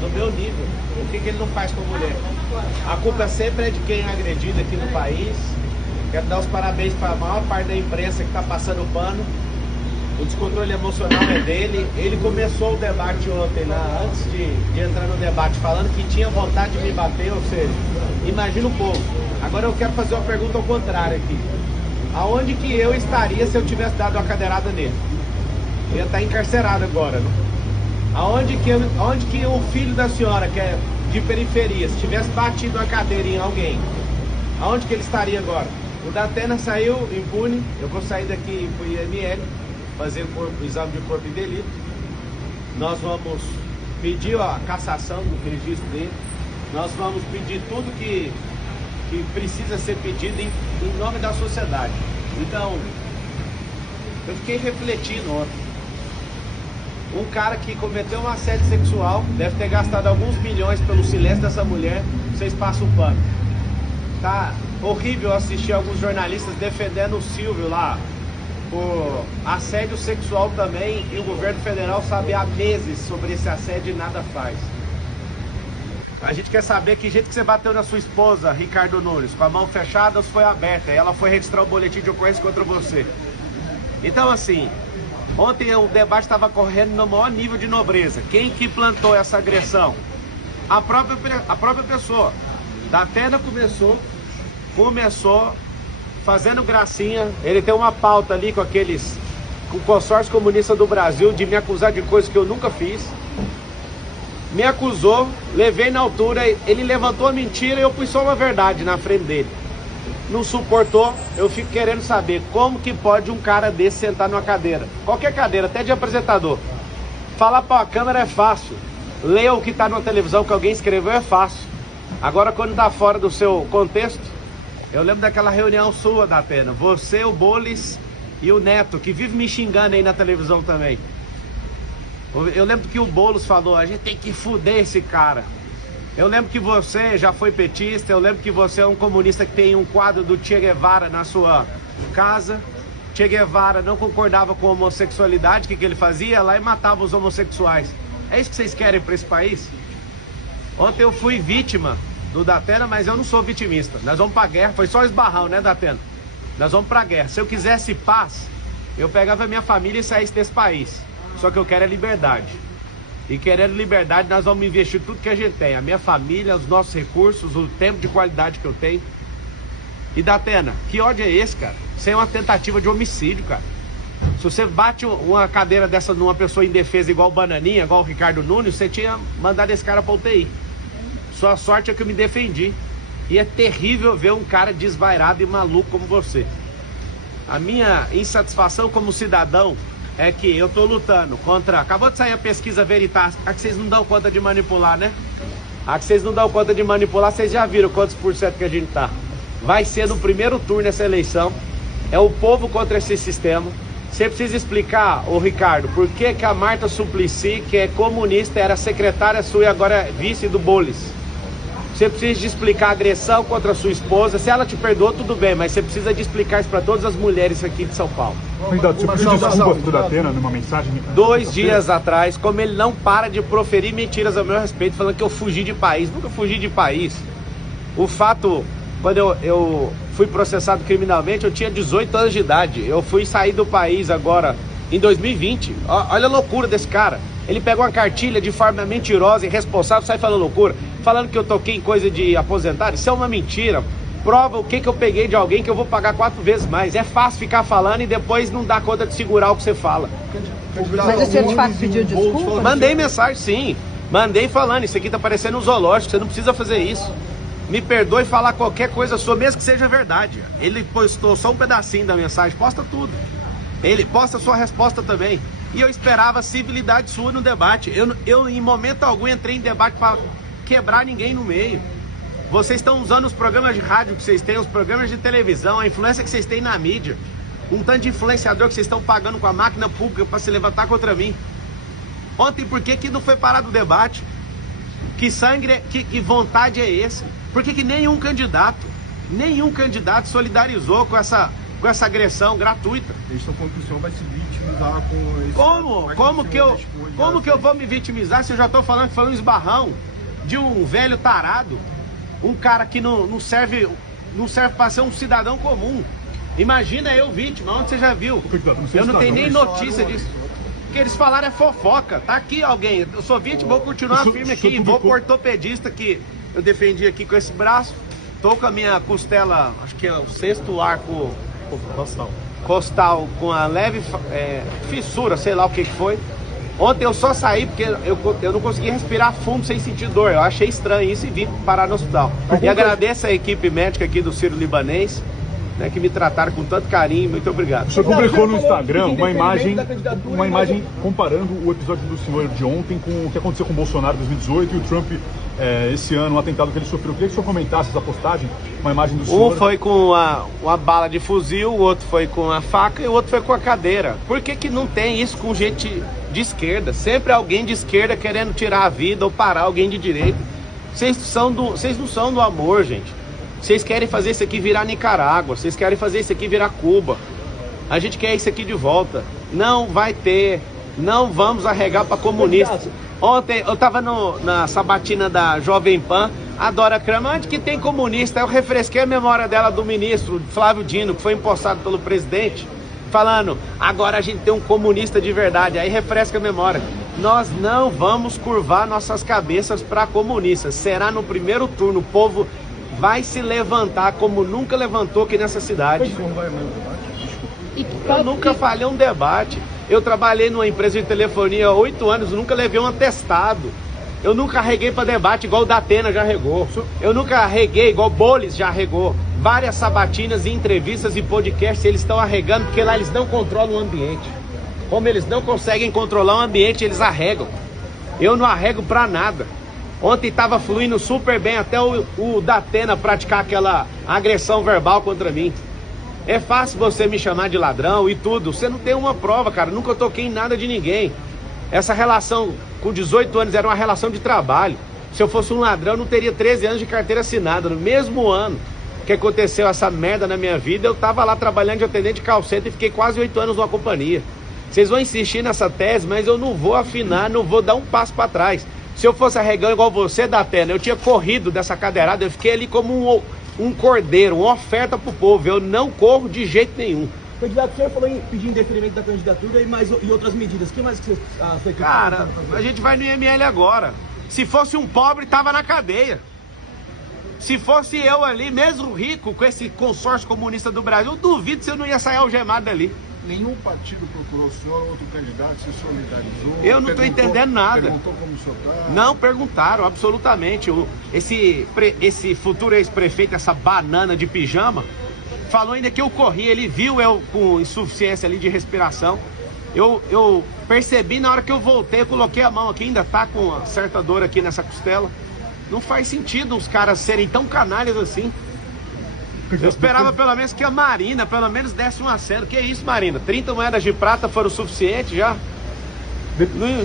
do meu nível, por que ele não faz com a mulher? A culpa sempre é de quem é agredido aqui no país. Quero dar os parabéns para a maior parte da imprensa que está passando o pano. O descontrole emocional é dele. Ele começou o debate ontem, lá, antes de entrar no debate, falando que tinha vontade de me bater, ou seja, imagina um pouco. Agora eu quero fazer uma pergunta ao contrário aqui. Aonde que eu estaria se eu tivesse dado uma cadeirada nele? Eu ia estar encarcerado agora, né? Aonde que o filho da senhora, que é de periferia, se tivesse batido uma cadeira em alguém, aonde que ele estaria agora? O Datena saiu impune. Eu vou sair daqui pro IML, fazer o exame de corpo de delito. Nós vamos pedir a cassação do registro dele. Nós vamos pedir tudo que precisa ser pedido em nome da sociedade. Então, eu fiquei refletindo ontem. Um cara que cometeu um assédio sexual, deve ter gastado alguns milhões pelo silêncio dessa mulher, vocês passam o pano. Tá horrível assistir alguns jornalistas defendendo o Silvio lá por assédio sexual também, e o governo federal sabe há meses sobre esse assédio e nada faz. A gente quer saber que jeito que você bateu na sua esposa, Ricardo Nunes, com a mão fechada ou se foi aberta, e ela foi registrar o boletim de ocorrência contra você. Então assim, ontem o debate estava correndo no maior nível de nobreza. Quem que plantou essa agressão? A própria pessoa. Datena começou fazendo gracinha. Ele tem uma pauta ali com o consórcio comunista do Brasil de me acusar de coisas que eu nunca fiz. Me acusou, levei na altura, ele levantou a mentira e eu pus só uma verdade na frente dele. Não suportou, eu fico querendo saber como que pode um cara desse sentar numa cadeira, qualquer cadeira, até de apresentador. Falar para a câmera é fácil, ler o que está na televisão que alguém escreveu é fácil. Agora quando está fora do seu contexto, eu lembro daquela reunião sua, Datena, você, o Bolis e o Neto, que vive me xingando aí na televisão também. Eu lembro que o Boulos falou, a gente tem que fuder esse cara. Eu lembro que você já foi petista, eu lembro que você é um comunista que tem um quadro do Che Guevara na sua casa. Che Guevara não concordava com a homossexualidade, o que ele fazia? Ia lá e matava os homossexuais. É isso que vocês querem para esse país? Ontem eu fui vítima do Datena, mas eu não sou vitimista. Nós vamos pra guerra, foi só esbarrão, né, Datena? Nós vamos pra guerra. Se eu quisesse paz, eu pegava a minha família e saísse desse país. Só que eu quero é liberdade. E querendo liberdade, nós vamos investir tudo que a gente tem. A minha família, os nossos recursos, o tempo de qualidade que eu tenho. E Datena, que ódio é esse, cara? Isso é uma tentativa de homicídio, cara. Se você bate uma cadeira dessa numa pessoa indefesa igual o Bananinha, igual o Ricardo Nunes, você tinha mandado esse cara pra UTI. Sua sorte é que eu me defendi. E é terrível ver um cara desvairado e maluco como você. A minha insatisfação como cidadão é que eu tô lutando contra... Acabou de sair a pesquisa Veritas. A que vocês não dão conta de manipular, né? A que vocês não dão conta de manipular, vocês já viram quantos por cento que a gente tá. Vai ser no primeiro turno essa eleição. É o povo contra esse sistema. Você precisa explicar, ô Ricardo, por que que a Marta Suplicy, que é comunista, era secretária sua e agora é vice do Bolis. Você precisa de explicar a agressão contra a sua esposa. Se ela te perdoou, tudo bem, mas você precisa de explicar isso para todas as mulheres aqui de São Paulo. Você pediu desculpas pro Datena numa mensagem? 2 dias atrás, como ele não para de proferir mentiras ao meu respeito, falando que eu fugi de país. Nunca fugi de país. O fato, quando eu fui processado criminalmente, eu tinha 18 anos de idade. Eu fui sair do país agora, em 2020. Olha a loucura desse cara. Ele pegou uma cartilha de forma mentirosa, irresponsável, sai falando loucura. Falando que eu toquei em coisa de aposentado. Isso é uma mentira. Prova o que eu peguei de alguém que eu vou pagar 4 vezes mais. É fácil ficar falando e depois não dar conta de segurar o que você fala. Mas o senhor de fato pediu desculpa? Mandei mensagem, sim. Mandei falando, isso aqui tá parecendo um zoológico, você não precisa fazer isso. Me perdoe falar qualquer coisa sua, mesmo que seja verdade. Ele postou só um pedacinho da mensagem, posta tudo. Ele posta a sua resposta também. E eu esperava civilidade sua no debate. Eu em momento algum entrei em debate para quebrar ninguém no meio. Vocês estão usando os programas de rádio que vocês têm, os programas de televisão, a influência que vocês têm na mídia. Um tanto de influenciador que vocês estão pagando com a máquina pública para se levantar contra mim. Ontem, por que não foi parado o debate? Que sangue, que vontade é esse? Por que nenhum candidato solidarizou com essa com essa agressão gratuita. Eles estão falando que o senhor vai se vitimizar com esse... Como que eu vou me vitimizar se eu já estou falando que foi um esbarrão de um velho tarado, um cara que não serve para ser um cidadão comum. Imagina eu vítima, onde você já viu? Eu não tenho nem notícia disso. O que eles falaram é fofoca. Tá aqui alguém, eu sou vítima, vou continuar firme aqui, vou pro ortopedista que eu defendi aqui com esse braço. Tô com a minha costela, acho que é o 6º arco costal com a leve fissura, sei lá o que foi. Ontem eu só saí porque eu não consegui respirar fundo sem sentir dor. Eu achei estranho isso e vim parar no hospital. E agradeço a equipe médica aqui do Sírio-Libanês, né, que me trataram com tanto carinho. Muito obrigado. O senhor publicou no Instagram uma imagem comparando o episódio do senhor de ontem com o que aconteceu com o Bolsonaro em 2018 e o Trump esse ano, o atentado que ele sofreu. Eu queria que o senhor comentasse essa postagem, uma imagem do senhor. Um foi com uma bala de fuzil, o outro foi com a faca e o outro foi com a cadeira. Por que não tem isso com gente de esquerda? Sempre alguém de esquerda querendo tirar a vida ou parar alguém de direita. Vocês não são do amor, gente. Vocês querem fazer isso aqui virar Nicarágua, vocês querem fazer isso aqui virar Cuba. A gente quer isso aqui de volta. Não vai ter, não vamos arregar para comunista. Ontem eu tava na sabatina da Jovem Pan, a Dora Kramer, onde que tem comunista? Eu refresquei a memória dela do ministro Flávio Dino, que foi empossado pelo presidente, falando, agora a gente tem um comunista de verdade. Aí refresca a memória. Nós não vamos curvar nossas cabeças para comunistas. Será no primeiro turno, o povo vai se levantar como nunca levantou aqui nessa cidade. Eu nunca falhei um debate. Eu trabalhei numa empresa de telefonia há 8 anos, nunca levei um atestado. Eu nunca arreguei para debate igual o Datena já regou. Eu nunca arreguei igual o Bolis já regou. Várias sabatinas e entrevistas e podcasts eles estão arregando porque lá eles não controlam o ambiente. Como eles não conseguem controlar o ambiente, eles arregam. Eu não arrego para nada. Ontem estava fluindo super bem até o Datena praticar aquela agressão verbal contra mim. É fácil você me chamar de ladrão e tudo. Você não tem uma prova, cara. Nunca toquei em nada de ninguém. Essa relação com 18 anos era uma relação de trabalho. Se eu fosse um ladrão, eu não teria 13 anos de carteira assinada. No mesmo ano que aconteceu essa merda na minha vida, eu tava lá trabalhando de atendente de call center e fiquei quase 8 anos numa companhia. Vocês vão insistir nessa tese, mas eu não vou afinar, não vou dar um passo para trás. Se eu fosse arregão igual você, Datena, eu tinha corrido dessa cadeirada, eu fiquei ali como um cordeiro, uma oferta pro povo. Eu não corro de jeito nenhum. Candidato, o senhor falou em pedir indeferimento da candidatura e outras medidas. O que mais que você foi? Cara, a gente vai no IML agora. Se fosse um pobre, tava na cadeia. Se fosse eu ali, mesmo rico, com esse consórcio comunista do Brasil, eu duvido se eu não ia sair algemado dali. Nenhum partido procurou o senhor, outro candidato se solidarizou? Eu não estou entendendo nada. Perguntou como o senhor tá? Não perguntaram, absolutamente. Esse futuro ex-prefeito, essa banana de pijama, falou ainda que eu corri, ele viu eu com insuficiência ali de respiração. Eu percebi na hora que eu voltei, eu coloquei a mão aqui, ainda tá com uma certa dor aqui nessa costela. Não faz sentido os caras serem tão canalhas assim. Eu esperava pelo menos que a Marina, pelo menos desse um aceno. Que isso, Marina? 30 moedas de prata foram o suficiente já?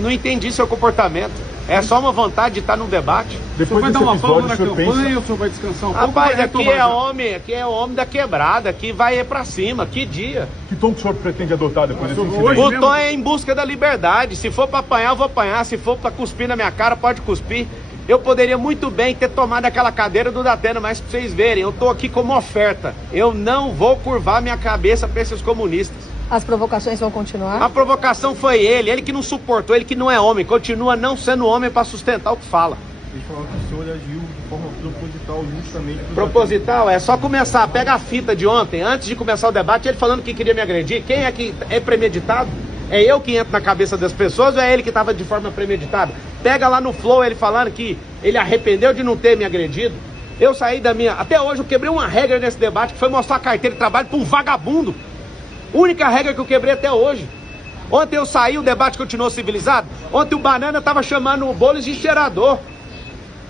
Não entendi seu comportamento. É só uma vontade de estar num debate. Depois vai dar uma pausa na campanha ou o senhor vai descansar um pouco? Rapaz, aqui é homem da quebrada, aqui vai pra cima, que dia? Que tom que o senhor pretende adotar depois desse incidente? O tom é em busca da liberdade. Se for pra apanhar, eu vou apanhar. Se for pra cuspir na minha cara, pode cuspir. Eu poderia muito bem ter tomado aquela cadeira do Datena, mas pra vocês verem, eu tô aqui como oferta. Eu não vou curvar minha cabeça pra esses comunistas. As provocações vão continuar? A provocação foi ele que não suportou, ele que não é homem, continua não sendo homem pra sustentar o que fala. Eles falaram que o senhor agiu de forma proposital justamente... Proposital? É só começar, pega a fita de ontem, antes de começar o debate, ele falando que queria me agredir. Quem é que é premeditado? É eu que entro na cabeça das pessoas ou é ele que estava de forma premeditada? Pega lá no Flow ele falando que ele arrependeu de não ter me agredido. Eu saí da minha... Até hoje eu quebrei uma regra nesse debate, que foi mostrar a carteira de trabalho para um vagabundo. Única regra que eu quebrei até hoje. Ontem eu saí, o debate continuou civilizado. Ontem o Banana estava chamando o Bolis de cheirador.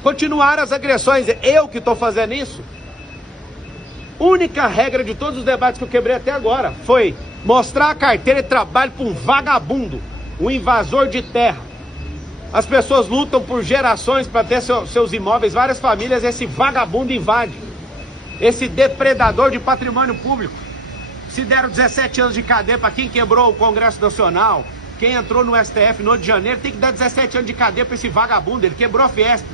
Continuaram as agressões. Eu que estou fazendo isso? Única regra de todos os debates que eu quebrei até agora foi mostrar a carteira de trabalho para um vagabundo, um invasor de terra. As pessoas lutam por gerações para ter seus imóveis, várias famílias, esse vagabundo invade. Esse depredador de patrimônio público. Se deram 17 anos de cadeia para quem quebrou o Congresso Nacional, quem entrou no STF no 8 de janeiro, tem que dar 17 anos de cadeia para esse vagabundo, ele quebrou a Fiesp.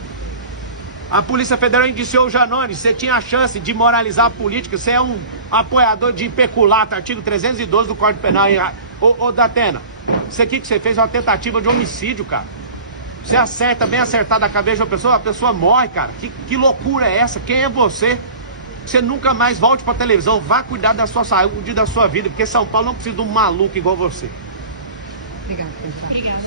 A Polícia Federal indiciou o Janones, você tinha a chance de moralizar a política, você é um apoiador de peculato, artigo 312 do Código Penal. Ô Datena, isso aqui que você fez é uma tentativa de homicídio, cara. Você acerta, bem acertado a cabeça de uma pessoa, a pessoa morre, cara. Que loucura é essa? Quem é você? Você nunca mais volte pra televisão, vá cuidar da sua saúde e da sua vida, porque São Paulo não precisa de um maluco igual você. Obrigada, candidato. Obrigada.